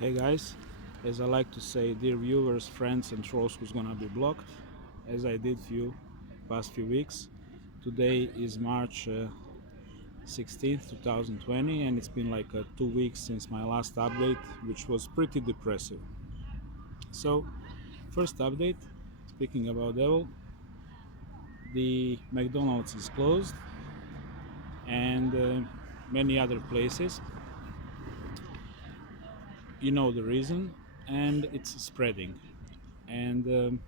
Hey guys, as I like to say, dear viewers, friends, and trolls who's gonna be blocked, as I did past few weeks. Today is March 16th, 2020, and it's been like 2 weeks since my last update, which was pretty depressive. So, first update, speaking about devil, the McDonald's is closed, and many other places. You know the reason, and it's spreading. And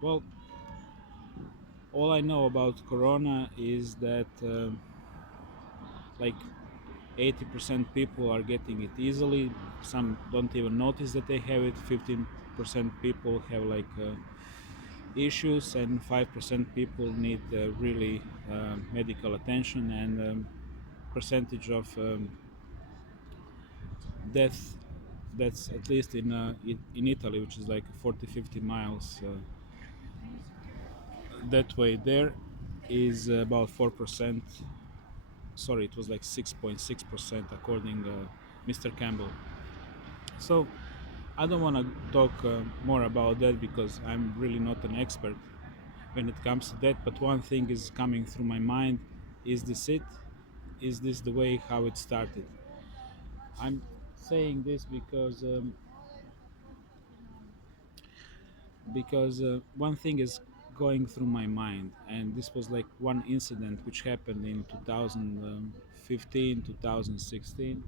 well, all I know about Corona is that like 80% people are getting it easily. Some don't even notice that they have it. 15% people have issues, and 5% people need really medical attention. And percentage of death, that's at least in Italy, which is like 40-50 miles that way, there is about 4%. Sorry, it was like 6.6% according Mr. Campbell. So I don't want to talk more about that because I'm really not an expert when it comes to that. But one thing is coming through my mind: is this it? Is this the way how it started? I'm saying this because one thing is going through my mind, and this was like one incident which happened in 2015, 2016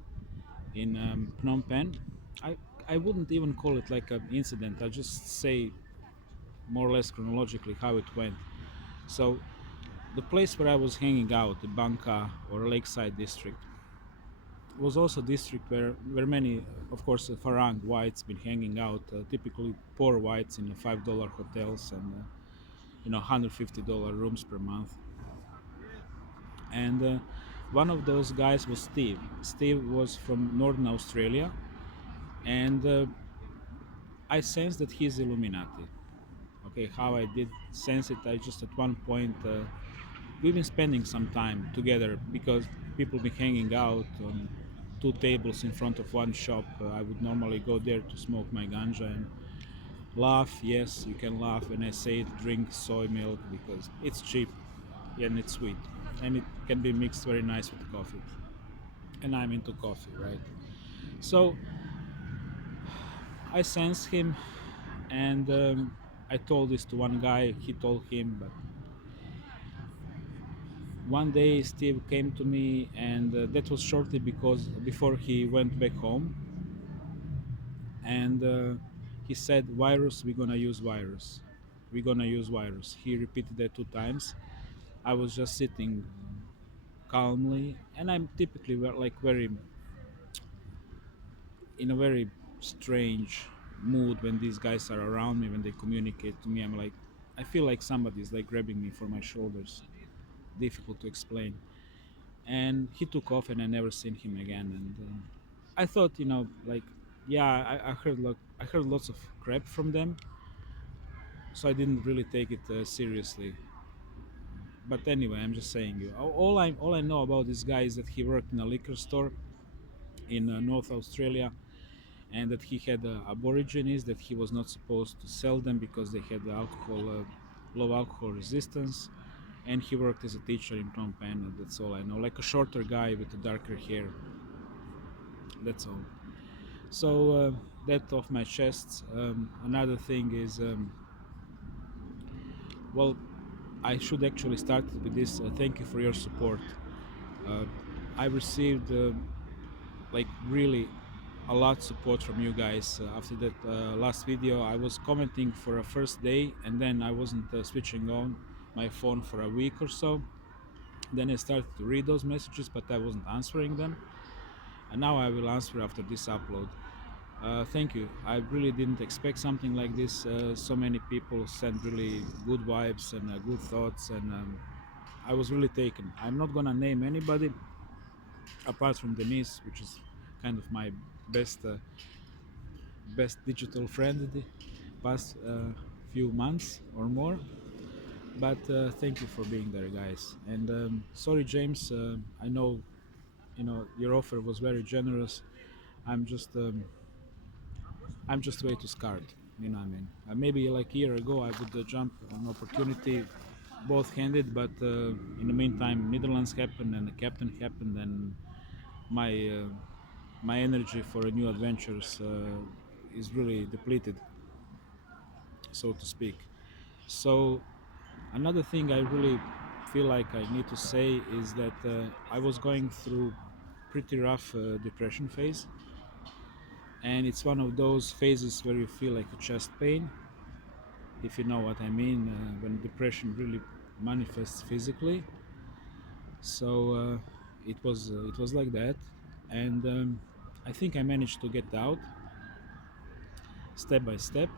in Phnom Penh. I I wouldn't even call it like an incident. I'll just say more or less chronologically how it went. So the place where I was hanging out, the Bangka or Lakeside district, was also a district where many, of course, Farang whites been hanging out. Typically poor whites in $5 hotels and $150 rooms per month. And one of those guys was Steve. Steve was from Northern Australia, and I sensed that he's Illuminati. Okay, how I did sense it, I just at one point we've been spending some time together because people been hanging out on two tables in front of one shop. I would normally go there to smoke my ganja and laugh. Yes, you can laugh when I say it, drink soy milk because it's cheap and it's sweet and it can be mixed very nice with coffee. And I'm into coffee, right? So I sensed him, and I told this to one guy. He told him, but one day Steve came to me, and that was shortly because before he went back home, and he said, "Virus, we're gonna use virus. We're gonna use virus." He repeated that two times. I was just sitting calmly, and I'm typically like very in a very strange mood when these guys are around me, when they communicate to me. I'm like, I feel like somebody's like grabbing me for my shoulders. Difficult to explain. And he took off, and I never seen him again. And I thought, like, yeah, I heard lots of crap from them, so I didn't really take it seriously. But anyway, I'm just saying you. All I know about this guy is that he worked in a liquor store in North Australia, and that he had aborigines that he was not supposed to sell them because they had low alcohol resistance. And he worked as a teacher in Phnom Penh. And that's all I know. Like a shorter guy with a darker hair. That's all. So that off my chest. Another thing is, well, I should actually start with this. Thank you for your support. Uh, I received like really a lot support from you guys after that last video. I was commenting for a first day, and then I wasn't switching on my phone for a week or so. Then I started to read those messages, but I wasn't answering them, and now I will answer after this upload. Thank you. I really didn't expect something like this. So many people sent really good vibes and good thoughts, and I was really taken. I'm not gonna name anybody apart from Denise, which is kind of my best digital friend the past few months or more. But thank you for being there, guys. And sorry, James. I know your offer was very generous. I'm just I'm just way too scared. You know what I mean? Maybe like a year ago, I would jump an opportunity both-handed, but in the meantime, Netherlands happened and the captain happened, and my my energy for a new adventures is really depleted, so to speak. So another thing I really feel like I need to say is that I was going through pretty rough depression phase, and it's one of those phases where you feel like a chest pain, if you know what I mean, when depression really manifests physically. So it was like that, and I think I managed to get out step by step.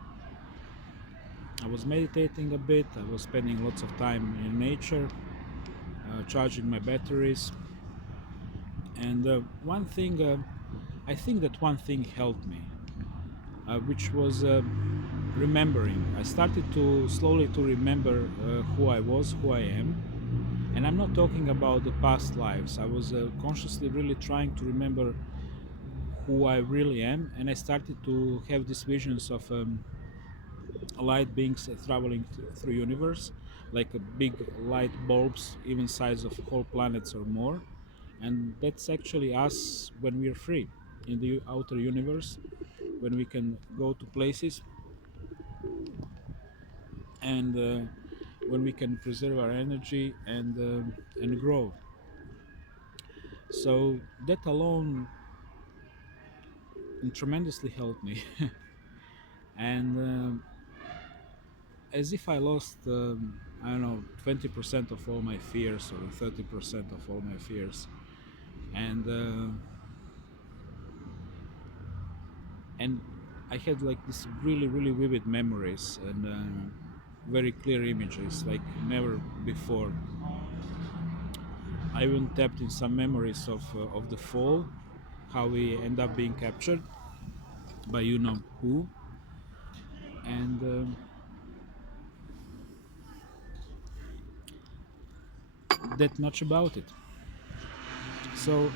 I was meditating a bit. I was spending lots of time in nature, charging my batteries, and one thing I think that one thing helped me, which was remembering. I started to slowly to remember who I was, who I am. And I'm not talking about the past lives. I was consciously really trying to remember who I really am, and I started to have these visions of light beings traveling through universe, like a big light bulbs, even size of whole planets or more. And that's actually us when we're free in the outer universe, when we can go to places and when we can preserve our energy and grow. So that alone tremendously helped me. And as if I lost, I don't know, 20% of all my fears or 30% of all my fears. And and I had like this really, really vivid memories and very clear images like never before. I even tapped in some memories of the fall, how we end up being captured by you know who, and that much about it. So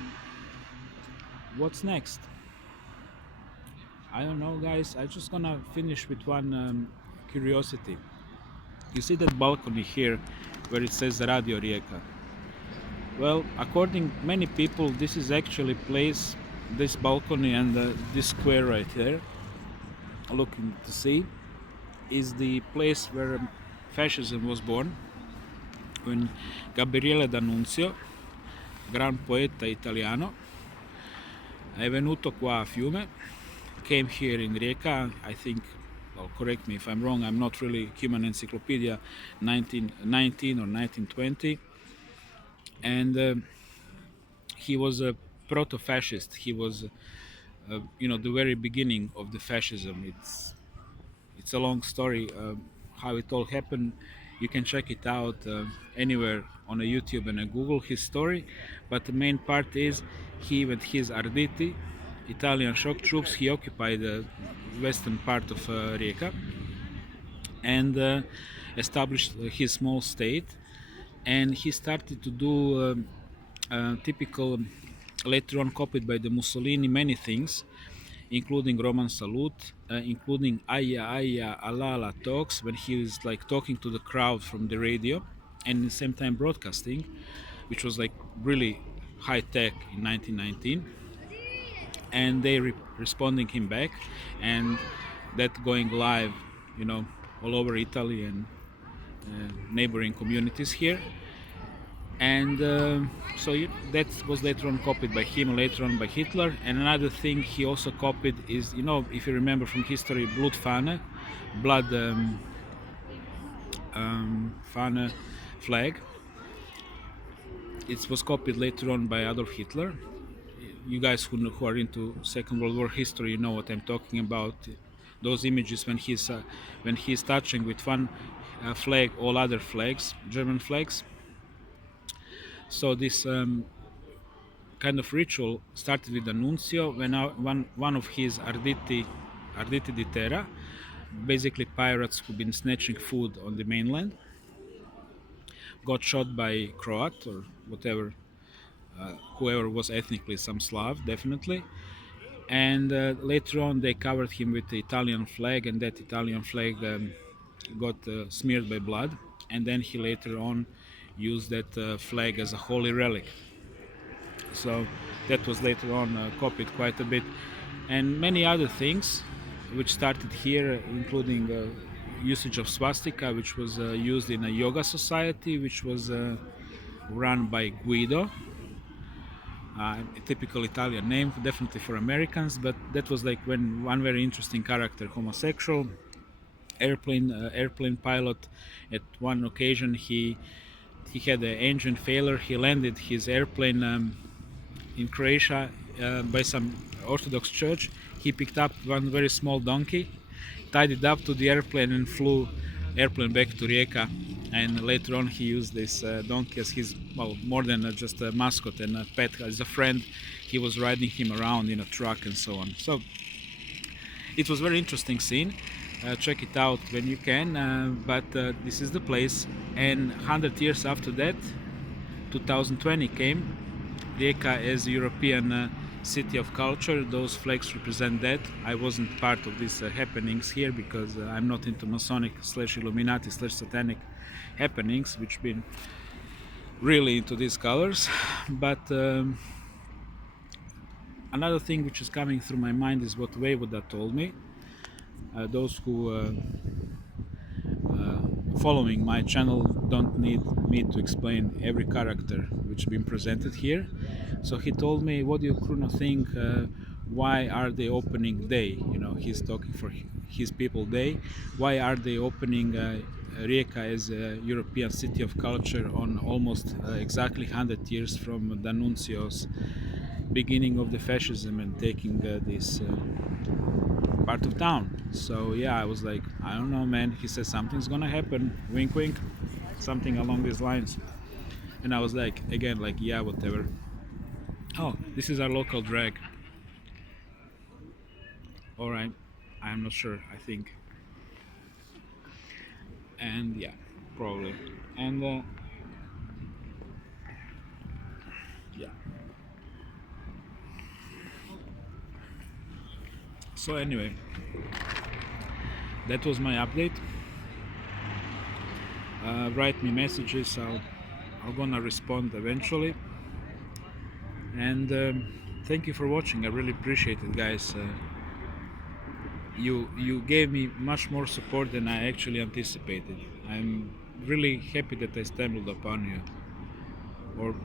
what's next? I don't know, guys. I'm just gonna finish with one curiosity. You see that balcony here, where it says Radio Rijeka? Well, according many people, this is actually place, this balcony and this square right there, looking to see, is the place where fascism was born. When Gabriele D'Annunzio, gran poeta italiano, è venuto qua a Fiume, came here in Rijeka, I think, well, correct me if I'm wrong, I'm not really human encyclopedia, 1919 or 1920, and he was a proto-fascist. He was, the very beginning of the fascism. It's a long story how it all happened. You can check it out anywhere on a YouTube and a Google his story. But the main part is he with his Arditi, Italian shock troops, he occupied the western part of Rijeka and established his small state. And he started to do typical, later on copied by the Mussolini, many things, including Roman salute, including Aya Aya Alala talks when he was like talking to the crowd from the radio, and at the same time broadcasting, which was like really high tech in 1919, and they responding him back, and that going live, you know, all over Italy and neighboring communities here. And that was later on copied by him, later on by Hitler. And another thing he also copied is, you know, if you remember from history, Blutfahne, blood Fahne flag. It was copied later on by Adolf Hitler. You guys who are into Second World War history, you know what I'm talking about. Those images when he's touching with one flag all other flags, German flags. So this kind of ritual started with the nuncio when one of his Arditi di Terra, basically pirates who've been snatching food on the mainland, got shot by Croat or whatever, whoever was ethnically some Slav, definitely. and later on they covered him with the Italian flag, and that Italian flag got smeared by blood, and then he later on used that flag as a holy relic. So that was later on copied quite a bit, and many other things which started here, including usage of swastika, which was used in a yoga society, which was run by Guido, a typical Italian name, definitely for Americans, but that was like when one very interesting character, homosexual, airplane pilot. At one occasion, he had an engine failure. He landed his airplane in Croatia by some Orthodox church. He picked up one very small donkey, tied it up to the airplane, and flew airplane back to Rijeka. And later on, he used this donkey as his, well, more than just a mascot and a pet, as a friend. He was riding him around in a truck and so on. So it was a very interesting scene. Check it out when you can. But this is the place. And 100 years after that, 2020 came. Rijeka is a European city of culture. Those flags represent that. I wasn't part of these happenings here because I'm not into Masonic / Illuminati / Satanic happenings, which been really into these colors. But another thing which is coming through my mind is what Voivoda told me. Those who following my channel don't need me to explain every character which been presented here. So he told me, what do you, Kruno, think, why are they opening day, he's talking for his people day, why are they opening Rijeka as a European city of culture on almost exactly 100 years from D'Annunzio's beginning of the fascism and taking this part of town. So yeah, I was like, I don't know, man. He says something's gonna happen, wink wink, something along these lines. And I was like, again, like, yeah, whatever. Oh, this is our local drag. All right, I'm not sure, I think. And yeah, probably. And yeah, so anyway, that was my update. Write me messages, I'll gonna respond eventually. And thank you for watching. I really appreciate it, guys. You gave me much more support than I actually anticipated. I'm really happy that I stumbled upon you, or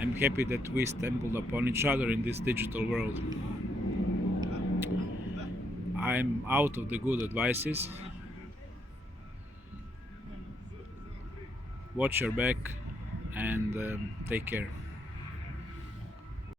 I'm happy that we stumbled upon each other in this digital world. I'm out of the good advices. Watch your back and take care.